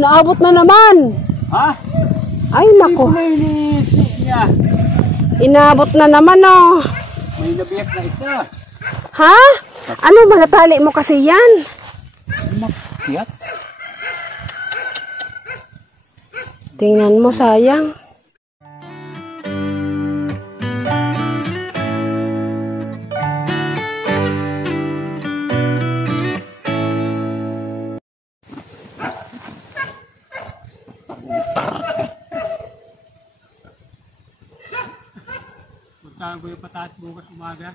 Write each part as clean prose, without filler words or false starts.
Naabot na naman. Ha? Ay, naku. May niya. Inaabot na naman, oh. May nabiyak na isa. Ha? Ano, malatali mo kasi yan? Mabiyak? Tingnan mo, sayang. Puntahan ko yung pataas bukas umaga.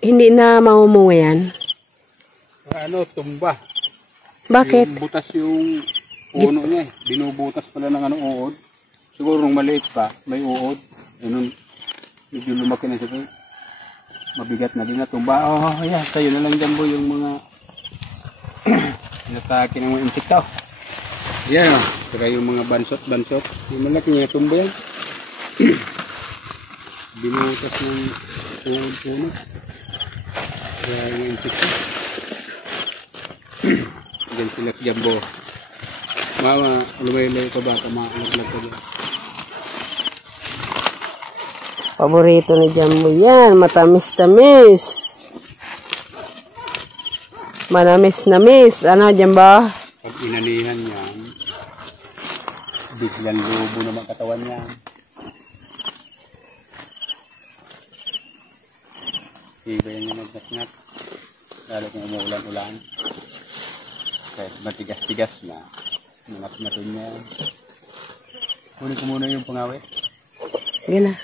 Hindi na mamumunga yan? Ano, tumba. Bakit? Yung butas yung puno niya eh. Binubutas pala ng ano, uod. Siguro nung maliit pa, may uod. Ganun, medyo lumaki na siya. Mabigat na din na tumba. Oh, yeah. Sa'yo na lang dyan boy yung mga natake ng mga insekta. Yan o. Saka yung mga bansot. Yung malaki nga tumba yan. Binutas ng uod puno. Kaya yung insekta. Diyan sila Jambo. Mama, lumay-lay ka ba? Kamaalaglag ka ba? Paborito ni Jambo yan. Matamis-tamis. Manamis-namis. Ano, Jambo? Pag inanihan yan, biglang lubo naman katawan yan. Iba yan yung magnat-ngat. Lalo kung umuulan-ulan. Kahit matigas-tigas na. Mangat-natin yan. Kunin ko muna yung pangawit. Sige na.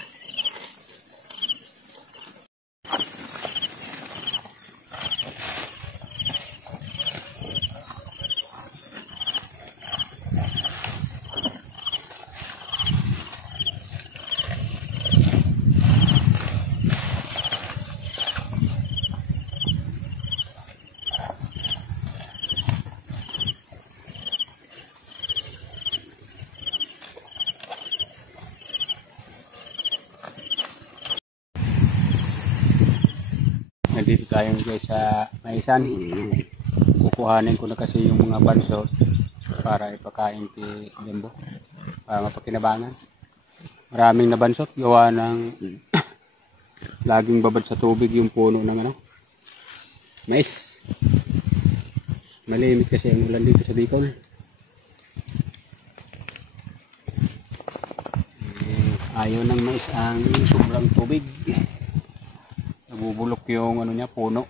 Nandito tayo guys sa Maisan. Kukuhanin ko na kasi yung mga bansot para ipakain kay Jambo para mapakinabangan. Maraming nabansot gawa ng laging babad sa tubig yung puno ng ano, mais. Malimit kasi ang ulan dito sa Bicol. Ayaw ng mais ang sobrang tubig. Nabubulok yung ano niya, puno.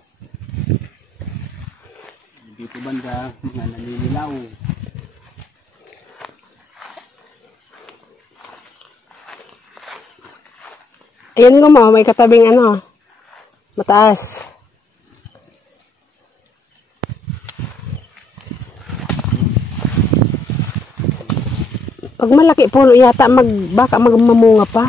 Dito banda, mga naninilaw. Ayan mo, may katabing ano, mataas. Pag malaki puno yata, baka magmamunga pa.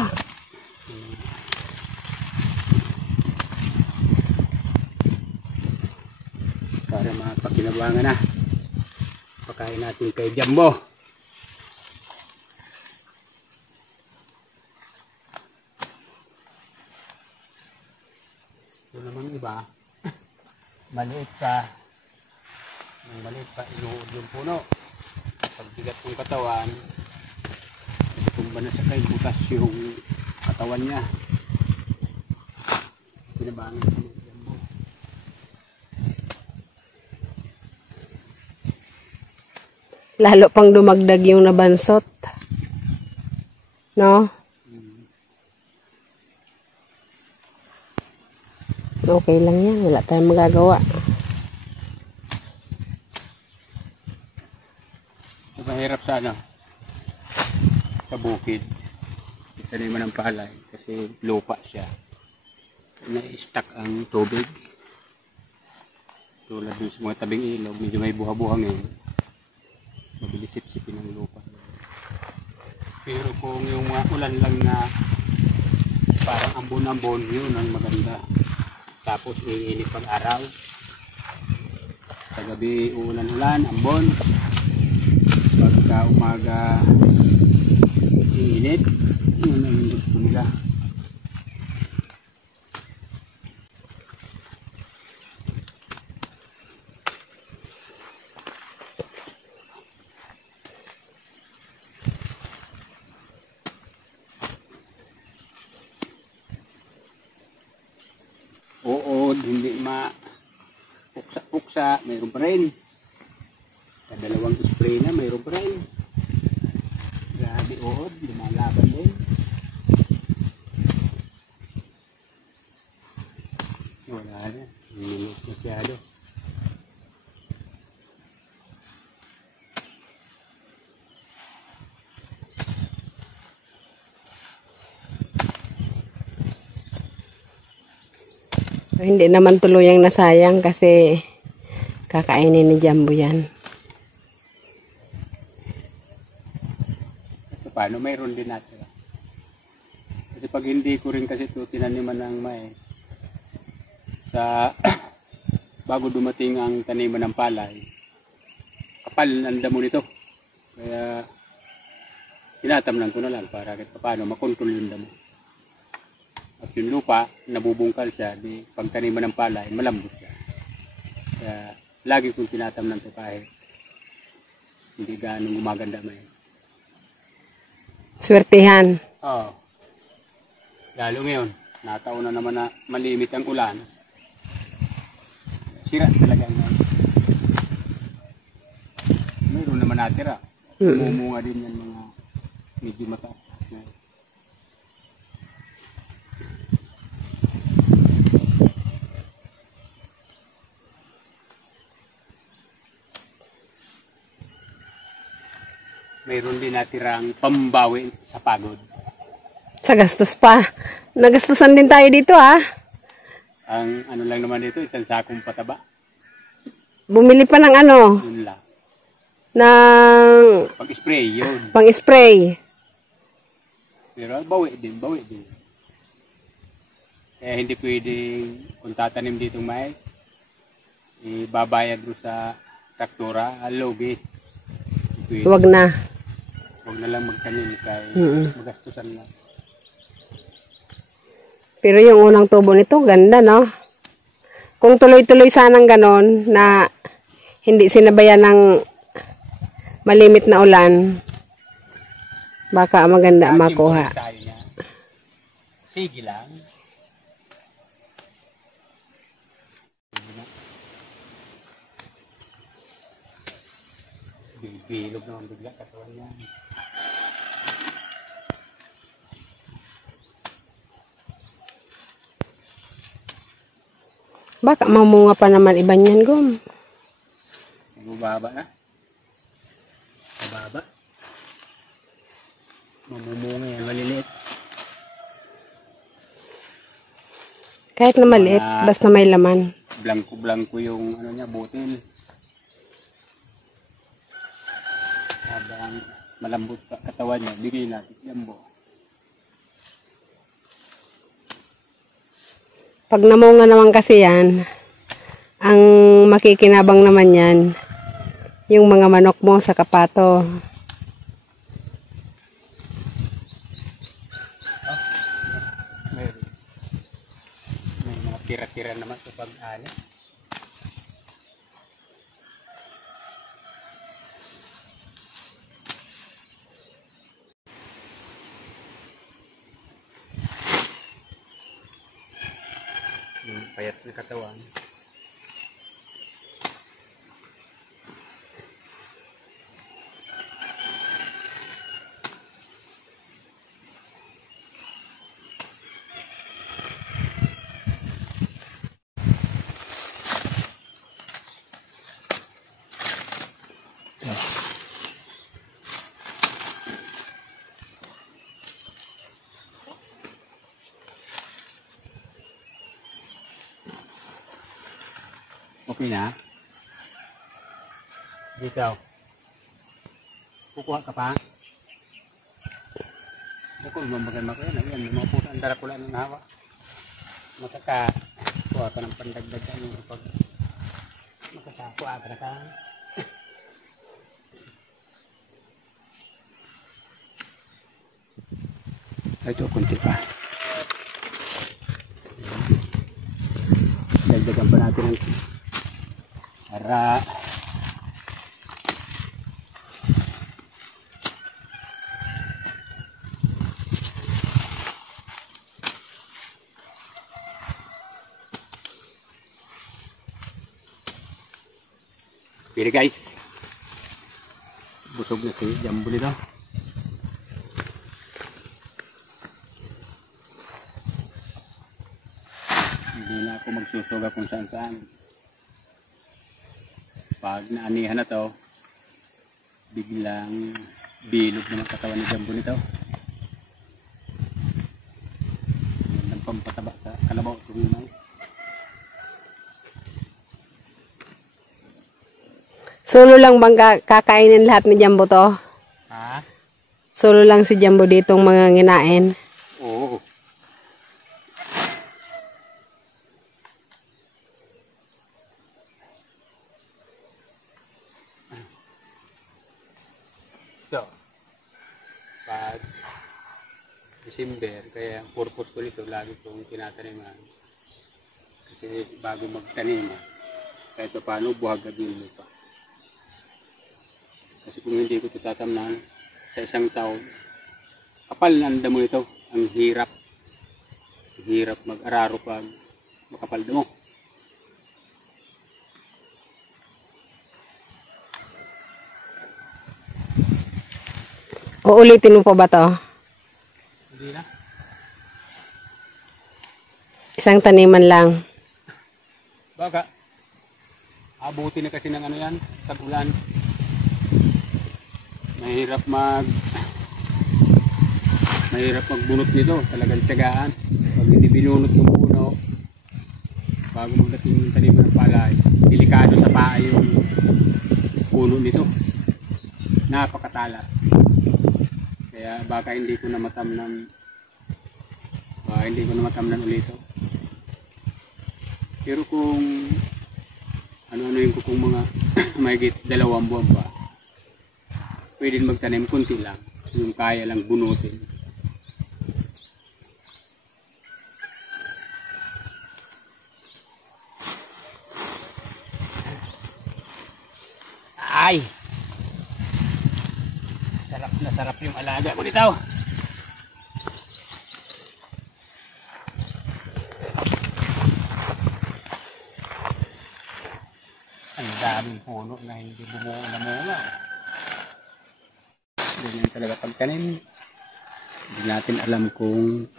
Para mapakinabangan na. Pakain natin kay Jambo. Ito naman iba. Maliit pa. Maliit pa, inuod yung puno. Pagbigat ng katawan, tumba na sa kay butas yung katawan niya. Pinabangan ko ng Jambo. Lalo pang dumagdag yung nabansot. No? Okay lang yan. Wala tayong magagawa. Mahirap sa ano? Sa bukid. Itaniman ng palay kasi lupa siya. Na-stuck ang tubig. Tulad dun sa mga tabing ilog, medyo may buha-buhangin. Mabilis sip-sipin ang lupa. Pero kung yung mga ulan lang na parang ambon-ambon, yun ang maganda. Tapos iinit pag araw. Sa gabi ulan-ulan, ambon. Pagka umaga iinit, yun ang gusto nila. basa, mayroon pa rin. Sa dalawang spray na, mayroon pa rin. Grabe, uod, lumalaban din. Wala na, minit masyado. Hindi naman tuluyang nasayang kasi kakainin ni Jumbo yan. So, paano mayroon din natin. Kasi pag hindi ko rin kasi ito tinaniman ng mais, sa bago dumating ang taniman ng palay, kapal ang damo nito. Kaya tinatamnan ko na lang para kahit paano makontrol yung damo. At yung lupa, nabubungkal siya, di pagtaniman ng palay, malambot siya. Kaya lagi kong tinatamnan ito kahit hindi gaano gumaganda mais. Swertihan. Oo. Lalo ngayon, nataon na naman na malimit ang ulan. Sira talaga ang mais. Mayroon naman natira. Mumunga din yan mga medyo mataas. Mayroon din natirang pambawi sa pagod. Sa gastos pa. Nagastusan din tayo dito Ang ano lang naman dito, isang sakong pataba. Bumili pa ng ano, Yun lang. ng Pag-spray, yun. pang-spray. Pero bawi din, bawi din. Kaya hindi pwedeng kung tatanim dito mais, ibabayad mo sa traktora, alogi. Huwag na. Huwag na lang magtanim kaya magastusan na. Pero yung unang tubo nito, ganda, no? Kung tuloy-tuloy sanang ganon na hindi sinabayan ng malimit na ulan, baka maganda makuha. Sige lang. Bilog naman bigla katawan niya. Baka mamunga pa naman iba niyan, Gom. Mababa na. Mababa. Mamumunga yan, maliliit. Kahit na maliit, basta may laman. Blanco-blanco yung ano niya, butil. Habang malambot pa katawan niya, bigay natin Jumbo. Pag namunga naman kasi yan, ang makikinabang naman yan, yung mga manok mo sa kapato. May mga tira-tira naman sa pag-ala. Yung payat na katawan. Okay na? Dito. Kukuha ka pa? Bukol mambagan ko yan. Ayan, mga puso ang darakula ng hawa. Kuha ka ng pandagdag ka yung pag makakakuha ka na ka. Ito, kunti pa. Dagdagan pa natin ang para Pero guys, busog na si Jumbo nito. Hindi na ako magsusuga kung saan saan. Pag naanihan na to, biglang bilog na ng katawan ni Jumbo nito. Yan ang pampataba sa kalabaw. Tuminaw. Solo lang bang kakainin lahat ni Jumbo to? Ha? Solo lang si Jumbo ditong mga nginain. Oo. So, pag December, kaya ang purpose ko nito, lagi kong tinataniman. Kasi bago magtanim, kahit paano buhagagin mo pa. Kasi kung hindi ko ito tatamnan sa isang taon, kapal na ang damo ito. Ang hirap. Ang hirap mag-araro pag makapal damo. Uulitin mo pa ba to? Hindi na. Isang taniman lang. Baka, abuti na kasi ng ano yan, tag-ulan. Mahirap magbunot nito, talagang tiyagaan. Pag hindi binunot yung puno, bago magdating yung taniman ng palay, delikado sa paa yung puno nito. Napakatala. Kaya baka hindi ko na matamnan ulit ito. Pero kung ano-ano yung kung mga mahigit 2 buwan pa, pwede magtanim kunti lang, yung kaya lang bunutin. Ay! Sarap na sarap yung alaga mo nito. Ang daming puno na hindi bumuo na muna. Ganyan talaga pagtanim. Hindi natin alam kung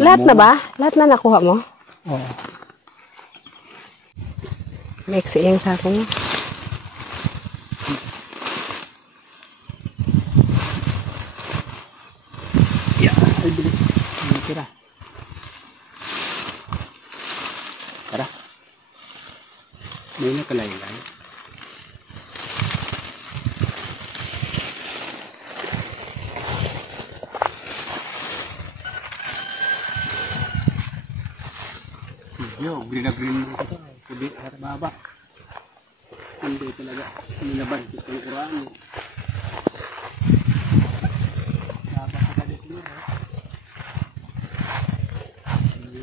Lahat na ba? Lahat na nakuha mo? Oo. Maiksi yung sako mo. Yeah. Ay, bilis. Ay, tira. Tara. May nakalaylay. Yo, green na green mo ito. Pudi at baba. Hindi talaga. Nilaban ito yung Quran. Napakagalit nyo.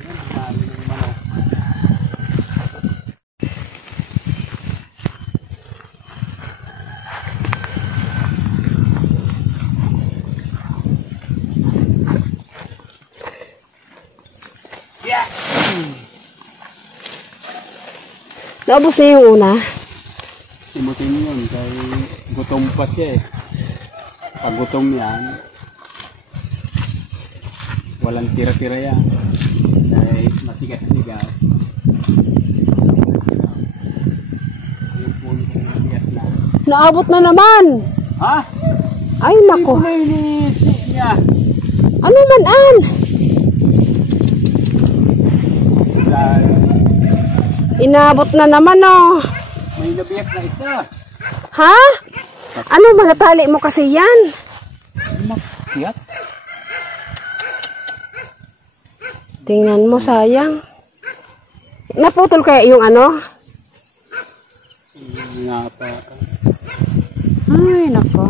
Yan, dami ng manok. Yeah! Naubos na yung una. Simutin yun, kay gutom pa siya eh. Pag gutom yan, walang tira-tira yan. Dahil matigas-tigas. Yung puno ko matigas na. Naabot na naman. Ha? Ay, Hindi nako. ko na inisip niya. Ano man an? Dahil Inabot na naman, oh. may nabiyak na isa. Ha? Ano mga tali mo kasi yan? Makiyak. Tingnan mo, sayang. Naputol kaya yung ano? Nga pa. Ay, nako.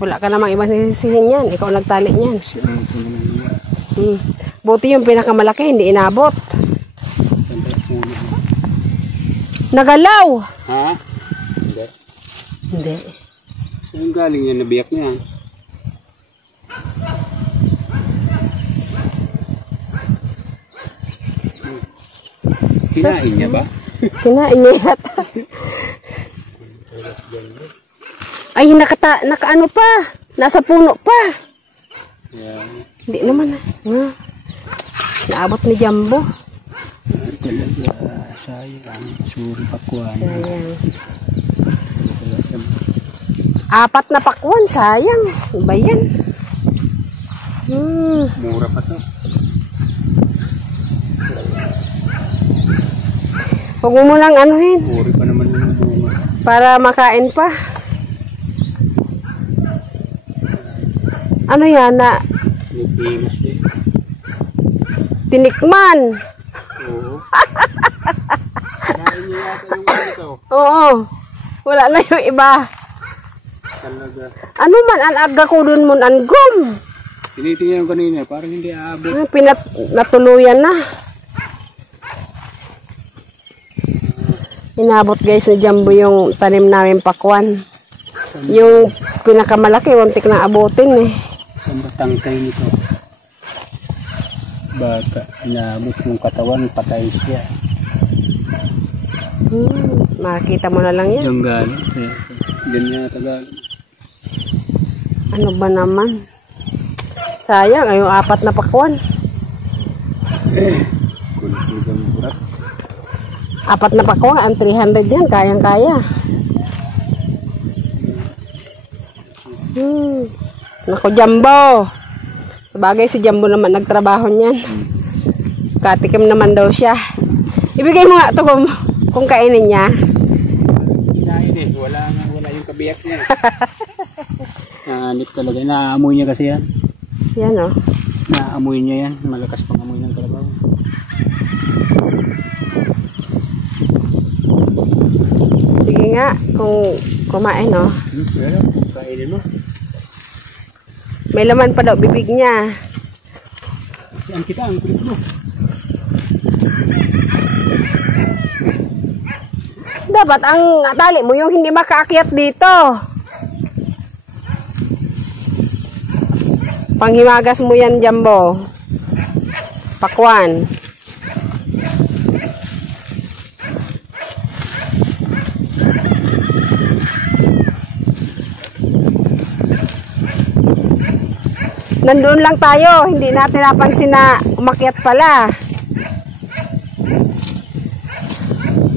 Wala ka namang ibang sisisihin yan. Ikaw nagtali niyan. Buti yung pinakamalaki, hindi inabot. Sandal puno. Nagalaw! Ha? Hindi. Hindi. Saan galing yan? Nabiyak niya. Kinain niya ba? Kinain niya yata. Ay, nakaano pa. Nasa puno pa. Yan. Hindi naman. Naabot ni Jumbo. Talaga, sayang. Suri pakwan. Sayang. 4 na pakwan, sayang. Iba yan. Mura pa to. Huwag mo lang anuhin. Suri pa naman yung bunga. Para makain pa. Ano yan na? Nagpimas eh. Tinikman. Oo. Kain niya yata yung ito. Oo. Wala na yung iba. Talaga. Ano man ang aga ko dun mo anggom? Tinitingnan ko kanina, parang hindi aabot. Natuluyan na. Inabot guys ni Jumbo yung tanim namin pakwan. Yung pinakamalaki, wantik na abutin eh. Ang tangkay nito. Bata, inabot yung katawan, patay siya. Makita mo na lang yan. Yung galing. Ganyan na tagal. Ano ba naman? Sayang, ay yung 4 na pakwan. Kuligang burat. 4 na pakwan, ang 300 yan, kayang-kaya. Naku, Jumbo. Sabagay si Jumbo naman nagtrabaho niyan. Katikim naman daw siya. Ibigay mo nga ito kung kainin niya. Kinain eh. Wala yung kabiyak niya. Naanip talaga. Naamoy niya kasi yan. Yan o. Naamoy niya yan. Malakas pang amoy ng kalabaw. Sige nga, kung kumain o. Pero, kainin mo. May laman pa daw bibig niya. Yan kita, ang kulit mo. Dapat ang tali mo yung hindi makaakyat dito. Panghimagas mo yan, Jumbo. Pakwan. Nandoon lang tayo, hindi natin napansin na umakyat pala.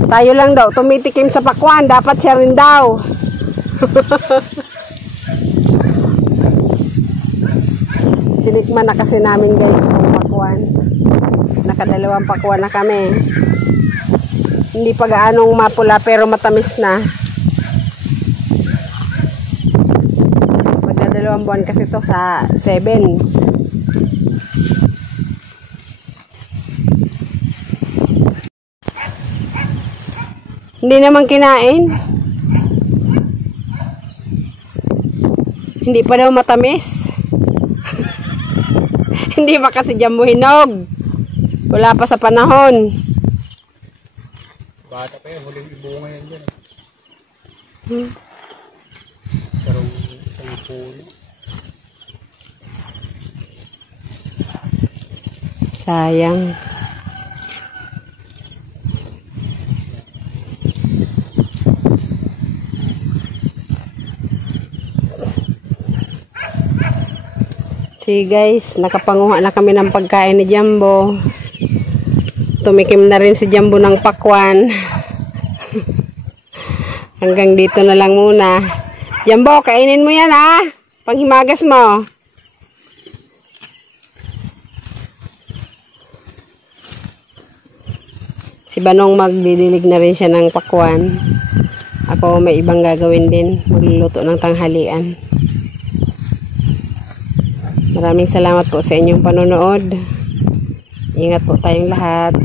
Tayo lang daw, tumitikim sa pakwan, dapat siya rin daw. Tinikman na kasi namin guys sa pakwan. Nakadalawang pakwan na kami. Hindi pa gaanong mapula pero matamis na. Magdadalawang buwan kasi to sa 7. Hindi naman kinain. Hindi pa daw matamis. Hindi pa kasi Jumbo hinog. Wala pa sa panahon. Bata pa yan, huling ibunga yan dyan. Parang isang puno. Sayang. See guys, nakapanguha na kami ng pagkain ni Jumbo. Tumikim na rin si Jumbo ng pakwan. Hanggang dito na lang muna. Jumbo, kainin mo yan ha. Panghimagas mo. Si Banong magdidilig na rin siya ng pakwan. Ako may ibang gagawin din. Magluluto ng tanghalian. Maraming salamat po sa inyong panonood. Ingat po tayong lahat.